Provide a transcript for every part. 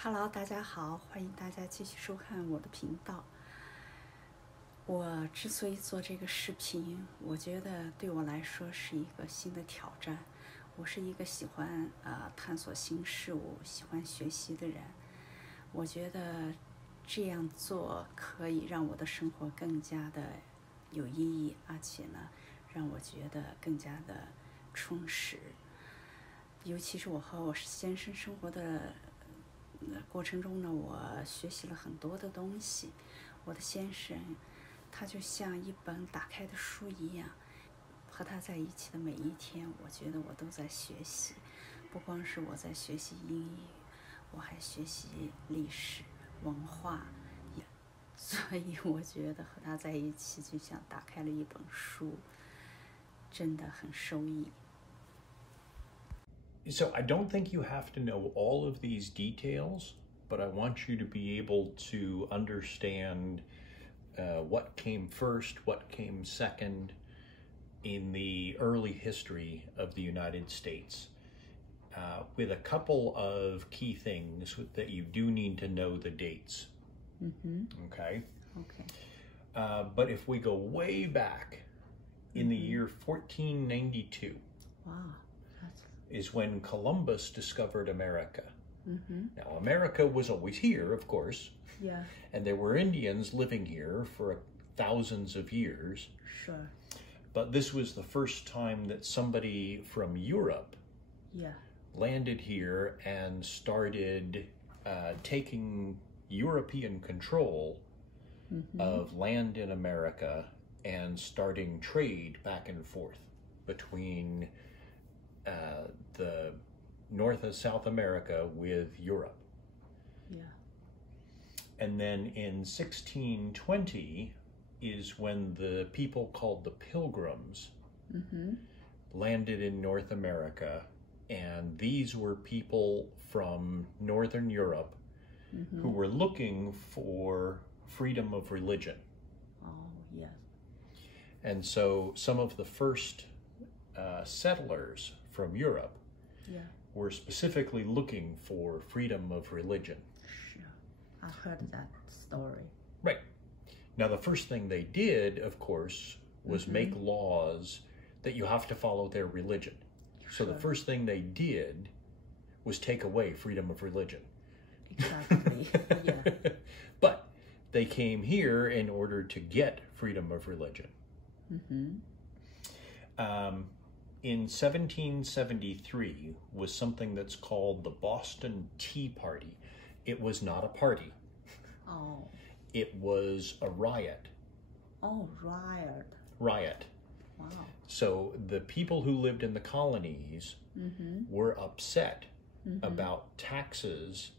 Hello， 大家好，欢迎大家继续收看我的频道。我之所以做这个视频，我觉得对我来说是一个新的挑战。我是一个喜欢探索新事物、喜欢学习的人。我觉得这样做可以让我的生活更加的有意义，而且呢，让我觉得更加的充实。尤其是我和我先生生活的过程中呢，我学习了很多的东西。我的先生，他就像一本打开的书一样，和他在一起的每一天，我觉得我都在学习。不光是我在学习英语，我还学习历史、文化，所以我觉得和他在一起就像打开了一本书，真的很受益。So I don't think you have to know all of these details, but I want you to be able to understand what came first, what came second in the early history of the United States, with a couple of key things that you do need to know the dates. Okay? But if we go way back in the year 1492, wow. is when Columbus discovered America. Now, America was always here, of course. Yeah. And there were Indians living here for thousands of years. Sure. But this was the first time that somebody from Europe landed here and started taking European control of land in America and starting trade back and forth between the North and South America with Europe. Yeah. And then in 1620 is when the people called the Pilgrims landed in North America, and these were people from Northern Europe who were looking for freedom of religion. Oh, yes. And so some of the first settlers from Europe were specifically looking for freedom of religion. Sure. I've heard that story. Right. Now, the first thing they did, of course, was make laws that you have to follow their religion. So the first thing they did was take away freedom of religion. Exactly. Yeah. But they came here in order to get freedom of religion. In 1773 was something that's called the Boston Tea Party. It was not a party. Oh. It was a riot. Oh, riot. Riot. Wow. So the people who lived in the colonies were upset about taxes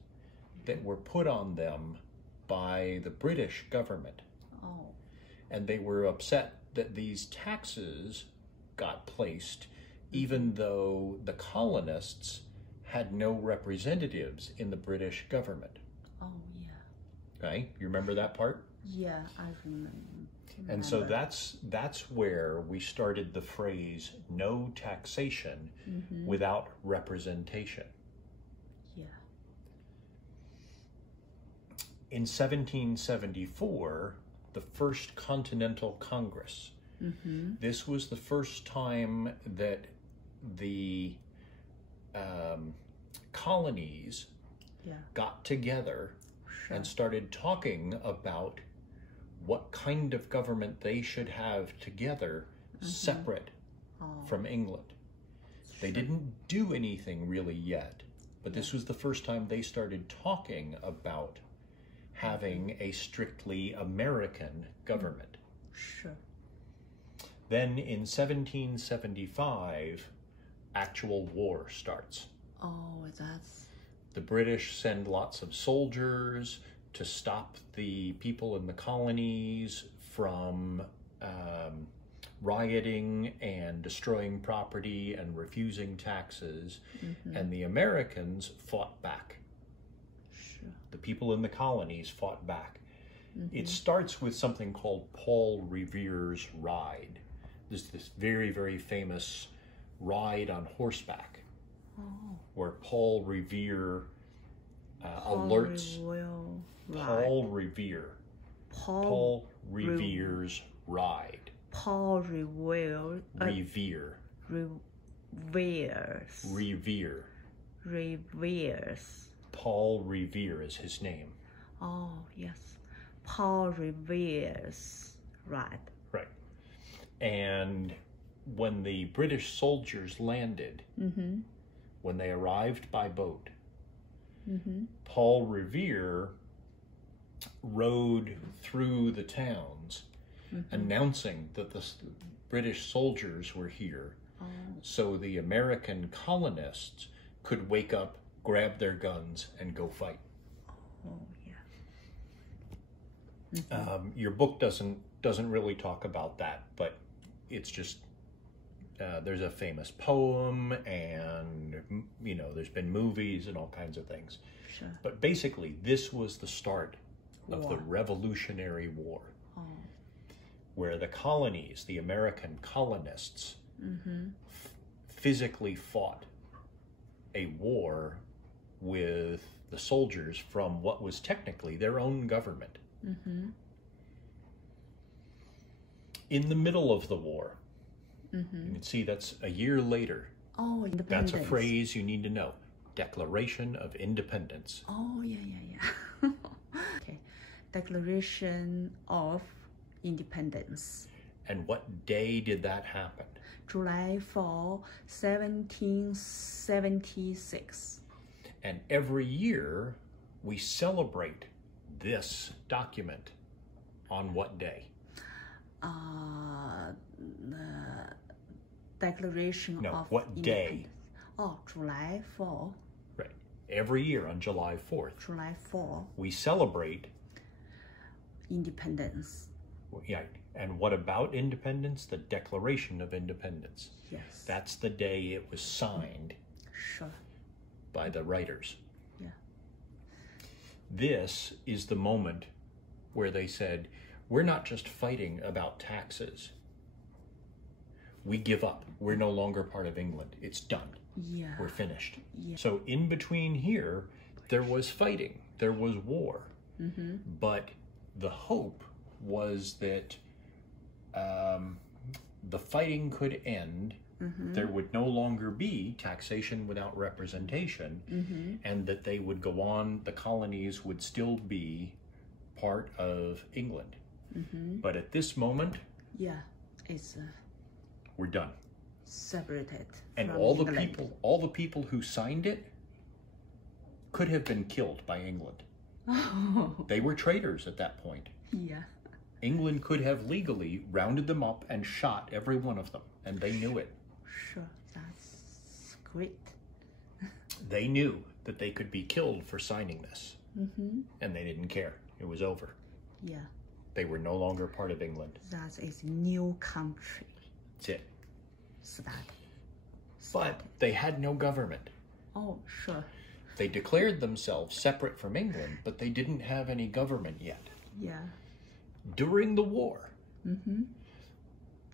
that were put on them by the British government. Oh. And they were upset that these taxes got placed even though the colonists had no representatives in the British government. Oh, yeah. Right? You remember that part? Yeah, I remember. And so that's where we started the phrase no taxation without representation. Yeah. In 1774, the First Continental Congress. This was the first time that the colonies got together and started talking about what kind of government they should have together, separate from England. They didn't do anything really yet, but this was the first time they started talking about having a strictly American government. Sure. Then in 1775, actual war starts. Oh, that's... The British send lots of soldiers to stop the people in the colonies from rioting and destroying property and refusing taxes, and the Americans fought back. Sure. The people in the colonies fought back. It starts with something called Paul Revere's Ride. There's this very, very famous ride on horseback where Paul Revere alerts will ride. Paul Revere. Paul Revere's ride. Paul Revere. Revere. Reveres. Revere. Reveres. Paul Revere is his name. Oh, yes. Paul Revere's ride. Right. And when the British soldiers landed, when they arrived by boat, Paul Revere rode through the towns announcing that the British soldiers were here, so the American colonists could wake up, grab their guns, and go fight. Oh, yeah. Your book doesn't really talk about that, but it's just there's a famous poem, and there's been movies and all kinds of things. Sure. But basically, this was the start of the Revolutionary War, where the colonies, the American colonists, physically fought a war with the soldiers from what was technically their own government. In the middle of the war, you can see that's a year later. Oh, independence. That's a phrase you need to know. Declaration of Independence. Oh, yeah. Okay. Declaration of Independence. And what day did that happen? July 4, 1776. And every year we celebrate this document on what day? The Declaration of what Independence. day? Oh, July 4. Right. Every year on July 4th. July 4. We celebrate Independence. Yeah. And what about independence? The Declaration of Independence. Yes. That's the day it was signed Sure. by the writers. Yeah. This is the moment where they said, we're not just fighting about taxes. We give up. We're no longer part of England. It's done. Yeah. We're finished. Yeah. So in between here, there was fighting. There was war. But the hope was that the fighting could end. There would no longer be taxation without representation, and that they would go on, the colonies would still be part of England. But at this moment, Yeah. It's we're done. separated And from all England. the people who signed it could have been killed by England. They were traitors at that point. Yeah. England could have legally rounded them up and shot every one of them, and they knew it. Sure. That's great. They knew that they could be killed for signing this, and they didn't care. It was over. Yeah. They were no longer part of England. That is new country. That's it. Start. But they had no government. Oh, sure. They declared themselves separate from England, but they didn't have any government yet. Yeah. During the war,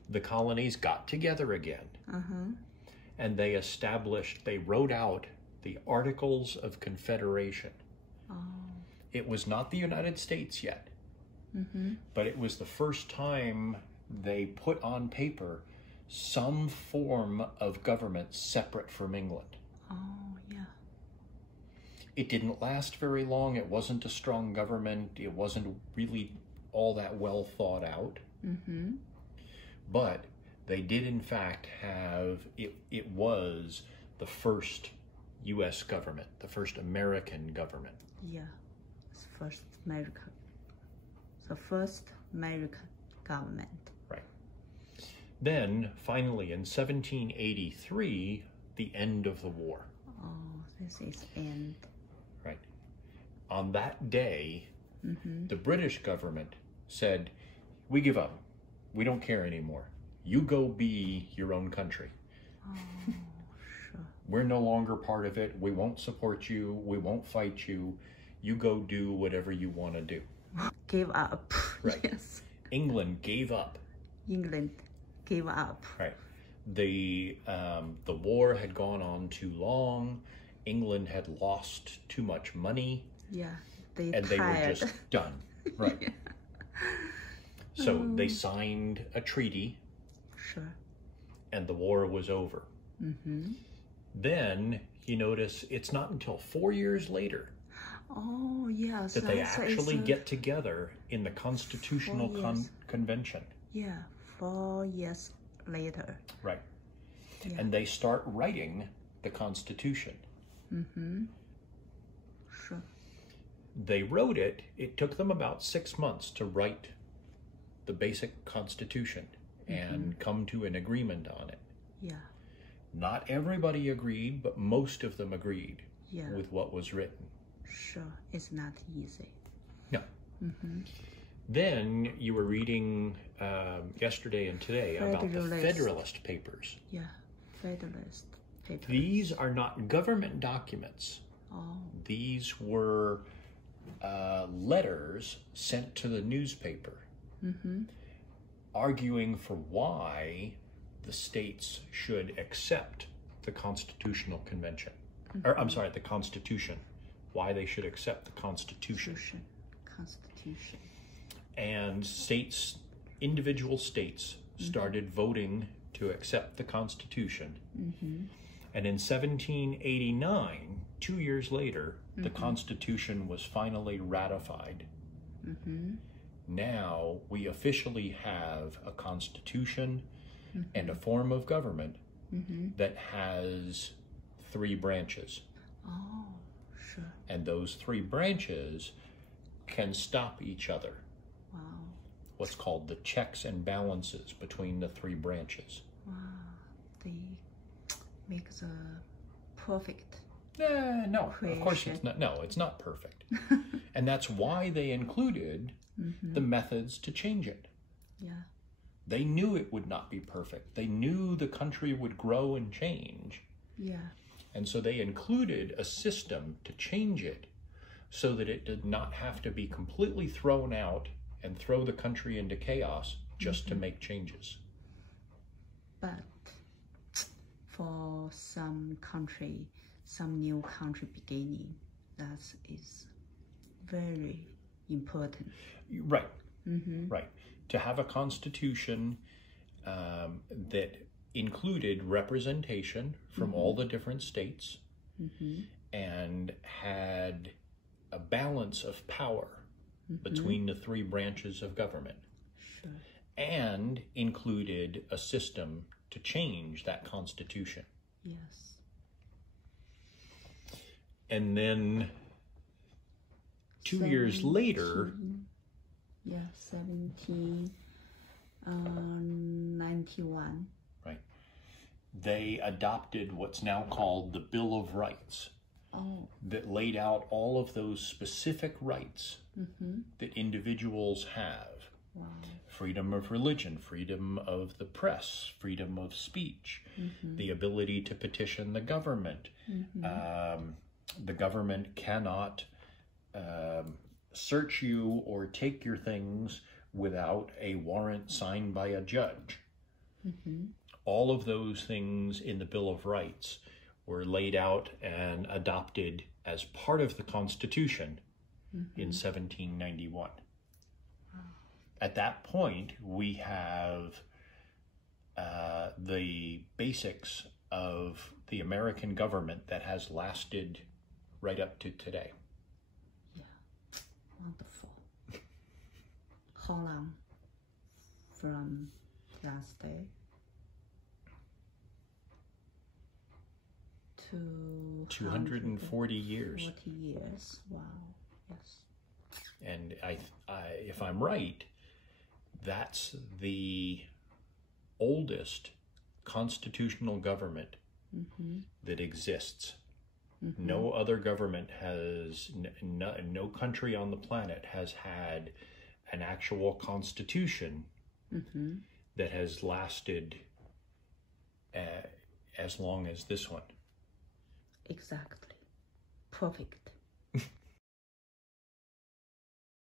the colonies got together again, and they wrote out the Articles of Confederation. It was not the United States yet, but it was the first time they put on paper some form of government separate from England. Oh, yeah. It didn't last very long. It wasn't a strong government. It wasn't really all that well thought out. But they did, in fact, have, it was the first U.S. government, the first American government. Yeah. It's the first American government. Right. Then, finally, in 1783, the end of the war. Oh, this is end. Right. On that day, the British government said, we give up. We don't care anymore. You go be your own country. Oh, sure. We're no longer part of it. We won't support you. We won't fight you. You go do whatever you want to do. Give up. Right. Yes. England gave up. England gave up. Right. The war had gone on too long, England had lost too much money. Yeah, They were just done. Right. So they signed a treaty. Sure. And the war was over. Then you notice it's not until 4 years later that they actually get together in the Constitutional Convention. Yeah, 4 years later. Right. Yeah. And they start writing the Constitution. Sure. They wrote it. It took them about 6 months to write the basic Constitution and come to an agreement on it. Yeah. Not everybody agreed, but most of them agreed with what was written. Sure, it's not easy. No. Then you were reading yesterday and today about the Federalist Papers. Yeah, Federalist Papers. These are not government documents. These were letters sent to the newspaper arguing for why the states should accept the Constitutional Convention. Or, I'm sorry, the Constitution. Why they should accept the Constitution. Constitution. And states, individual states, started voting to accept the Constitution. And in 1789, 2 years later, the Constitution was finally ratified. Now we officially have a constitution and a form of government that has 3 branches. Oh, sure. And those 3 branches can stop each other. Wow. What's called the checks and balances between the 3 branches. Wow. They make the perfect no, creation. Of course it's not. No, it's not perfect. And that's why they included the methods to change it. Yeah. They knew it would not be perfect. They knew the country would grow and change. Yeah. And so they included a system to change it so that it did not have to be completely thrown out and throw the country into chaos just to make changes. But for some country, some new country beginning, that is very important. Right. Right. To have a constitution that included representation from all the different states and had a balance of power between the 3 branches of government. Sure. And included a system to change that constitution. Yes. And then 2 years later, 1791. Right. They adopted what's now called the Bill of Rights. That laid out all of those specific rights that individuals have. Wow. Freedom of religion, freedom of the press, freedom of speech, the ability to petition the government. The government cannot search you or take your things without a warrant signed by a judge. All of those things in the Bill of Rights were laid out and adopted as part of the Constitution in 1791. At that point, we have the basics of the American government that has lasted right up to today. Yeah, wonderful. How long from last day to 240 years. 40 years, wow, yes. And I, if I'm right, that's the oldest constitutional government that exists. No other government has, no country on the planet has had an actual constitution that has lasted as long as this one. Exactly. Perfect.